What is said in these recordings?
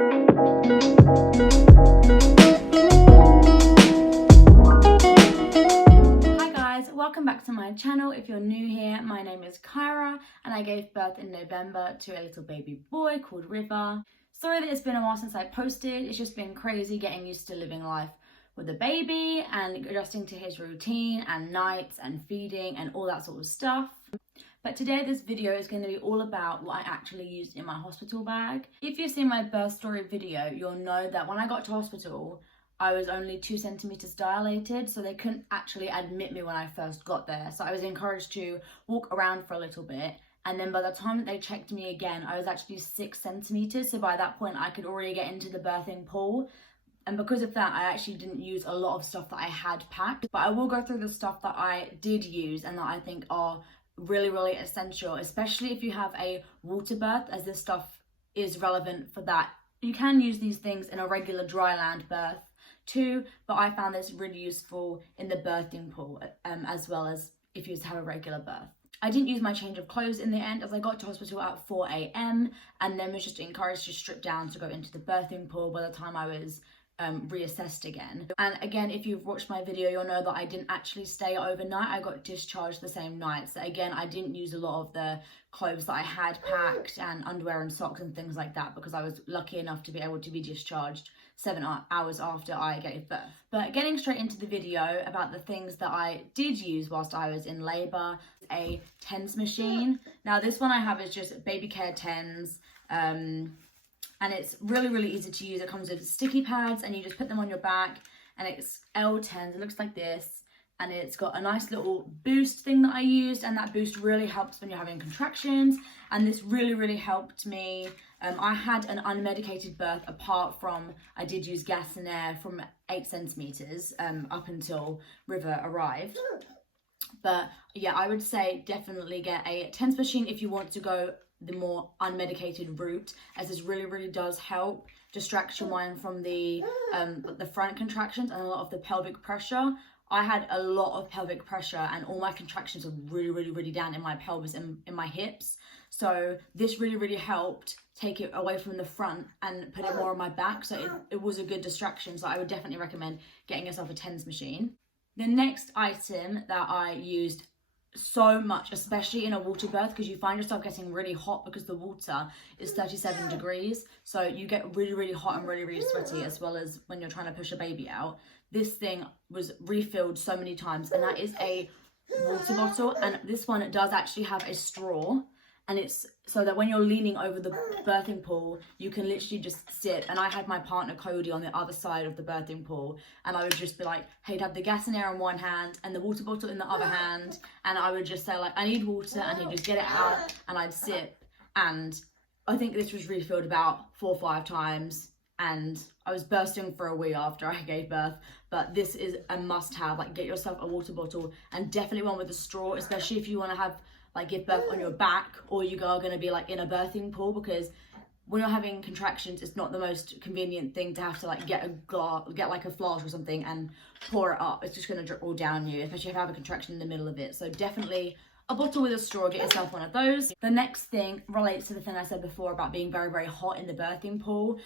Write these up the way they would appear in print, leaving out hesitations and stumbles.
Welcome back to my channel. If you're new here, my name is Kyra and I gave birth in November to a little baby boy called River. Sorry that it's been a while since I posted. It's just been crazy getting used to living life with a baby and adjusting to his routine and nights and feeding and all that sort of stuff. But today this video is going to be all about what I actually used in my hospital bag. If you've seen my birth story video, you'll know that when I got to hospital, I was only 2 centimeters dilated, so they couldn't actually admit me when I first got there. So I was encouraged to walk around for a little bit. And then by the time that they checked me again, I was actually 6 centimeters. So by that point, I could already get into the birthing pool. And because of that, I actually didn't use a lot of stuff that I had packed. But I will go through the stuff that I did use and that I think are really, really essential, especially if you have a water birth, as this stuff is relevant for that. You can use these things in a regular dry land birth too, but I found this really useful in the birthing pool as well as if you have a regular birth. I didn't use my change of clothes in the end, as I got to hospital at 4 a.m. and then was just encouraged to strip down to go into the birthing pool by the time I was reassessed again. And again, if you've watched my video, you'll know that I didn't actually stay overnight. I got discharged the same night. So again, I didn't use a lot of the clothes that I had packed and underwear and socks and things like that, because I was lucky enough to be able to be discharged 7 hours after I gave birth. But getting straight into the video about the things that I did use whilst I was in labour, a TENS machine. Now this one I have is just baby care TENS. And it's really, really easy to use. It comes with sticky pads and you just put them on your back, and it's L10s. It looks like this. And it's got a nice little boost thing that I used, and that boost really helps when you're having contractions. And this really, really helped me. I had an unmedicated birth, apart from I did use gas and air from 8 centimeters up until River arrived. But yeah, I would say definitely get a TENS machine if you want to go the more unmedicated route, as this really, really does help distract your mind from the front contractions and a lot of the pelvic pressure. I had a lot of pelvic pressure and all my contractions were really, really, really down in my pelvis and in my hips. So this really, really helped take it away from the front and put it more on my back. So it was a good distraction. So I would definitely recommend getting yourself a TENS machine. The next item that I used so much, especially in a water birth, because you find yourself getting really hot because the water is 37 degrees. So you get really, really hot and really, really sweaty, as well as when you're trying to push a baby out. This thing was refilled so many times, and that is a water bottle. And this one, it does actually have a straw, and it's so that when you're leaning over the birthing pool, you can literally just sip. And I had my partner Cody on the other side of the birthing pool, and I would just be like, hey, he'd have the gas and air in one hand and the water bottle in the other hand, and I would just say like, I need water, and he'd just get it out and I'd sip. And I think this was refilled about 4 or 5 times, and I was bursting for a wee after I gave birth. But this is a must have. Like, get yourself a water bottle, and definitely one with a straw, especially if you want to have give birth on your back, or you are going to be in a birthing pool, because when you're having contractions, it's not the most convenient thing to have to get a flask or something and pour it up. It's just going to drip all down you, especially if you have a contraction in the middle of it. So definitely a bottle with a straw, get yourself one of those. The next thing relates to the thing I said before about being very, very hot in the birthing pool.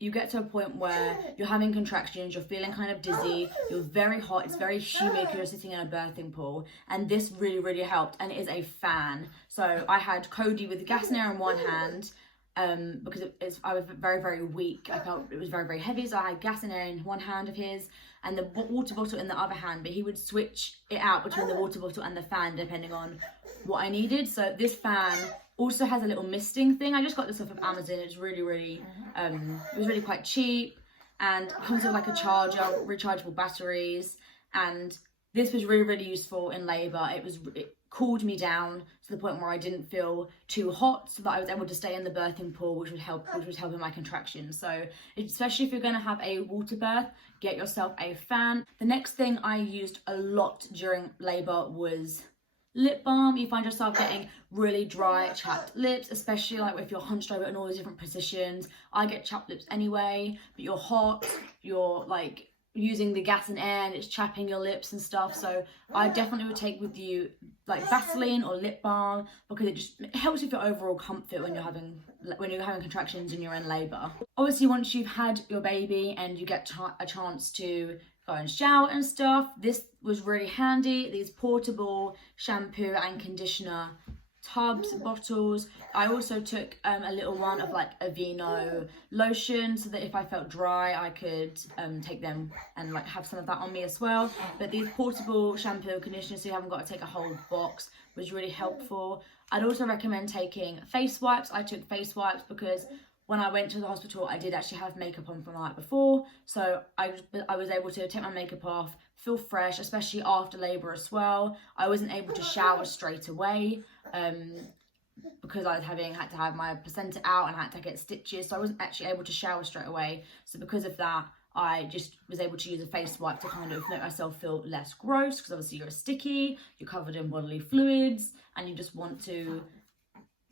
You get to a point where you're having contractions, you're feeling kind of dizzy, you're very hot, it's very humid because you're sitting in a birthing pool, and this really, really helped, and it is a fan. So I had Cody with the gas and air in one hand, because I was very, very weak. I felt it was very, very heavy, so I had gas and air in one hand of his and the water bottle in the other hand, but he would switch it out between the water bottle and the fan depending on what I needed. So this fan also has a little misting thing. I just got this off of Amazon. It's really, really, it was really quite cheap, and comes with a charger, rechargeable batteries, and this was really, really useful in labour. It cooled me down to the point where I didn't feel too hot, so that I was able to stay in the birthing pool, which was helping my contractions. So especially if you're going to have a water birth, get yourself a fan. The next thing I used a lot during labour was lip balm. You find yourself getting really dry, chapped lips, especially if you're hunched over in all these different positions. I get chapped lips anyway, but you're hot, you're using the gas and air and it's chapping your lips and stuff. So I definitely would take with you like Vaseline or lip balm, because it helps with your overall comfort when you're having contractions and you're in labour. Obviously, once you've had your baby and you get a chance to go and shower and stuff, this was really handy. These portable shampoo and conditioner tubs, bottles. I also took a little one of like Aveeno lotion, so that if I felt dry I could take them and like have some of that on me as well. But these portable shampoo and conditioners, so you haven't got to take a whole box, was really helpful. I'd also recommend taking face wipes. I took face wipes because when I went to the hospital, I did actually have makeup on from the night before. So I was able to take my makeup off, feel fresh, especially after labour as well. I wasn't able to shower straight away because I had to have my placenta out and I had to get stitches. So I wasn't actually able to shower straight away. So because of that, I just was able to use a face wipe to kind of make myself feel less gross, because obviously you're sticky, you're covered in bodily fluids, and you just want to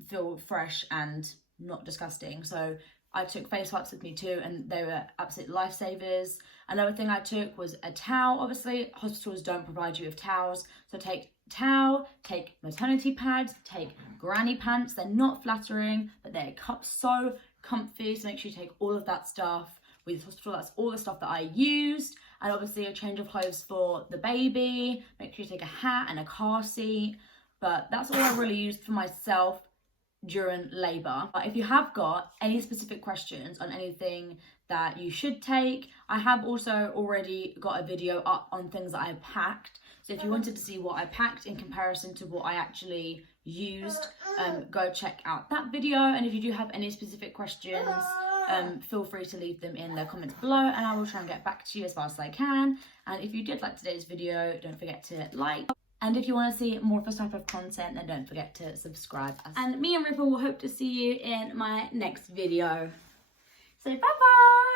feel fresh and not disgusting. So I took face wipes with me too, and they were absolute lifesavers. Another thing I took was a towel. Obviously hospitals don't provide you with towels, so take towel, take maternity pads, take granny pants. They're not flattering, but they're so comfy, so make sure you take all of that stuff with hospital. That's all the stuff that I used. And obviously a change of clothes for the baby, make sure you take a hat and a car seat. But that's all I really used for myself during labour. But if you have got any specific questions on anything that you should take, I have also already got a video up on things that I packed. So if you wanted to see what I packed in comparison to what I actually used, go check out that video. And if you do have any specific questions, feel free to leave them in the comments below and I will try and get back to you as fast as I can. And if you did like today's video, don't forget to like. And if you want to see more of this type of content, then don't forget to subscribe. And me and River will hope to see you in my next video. So bye bye!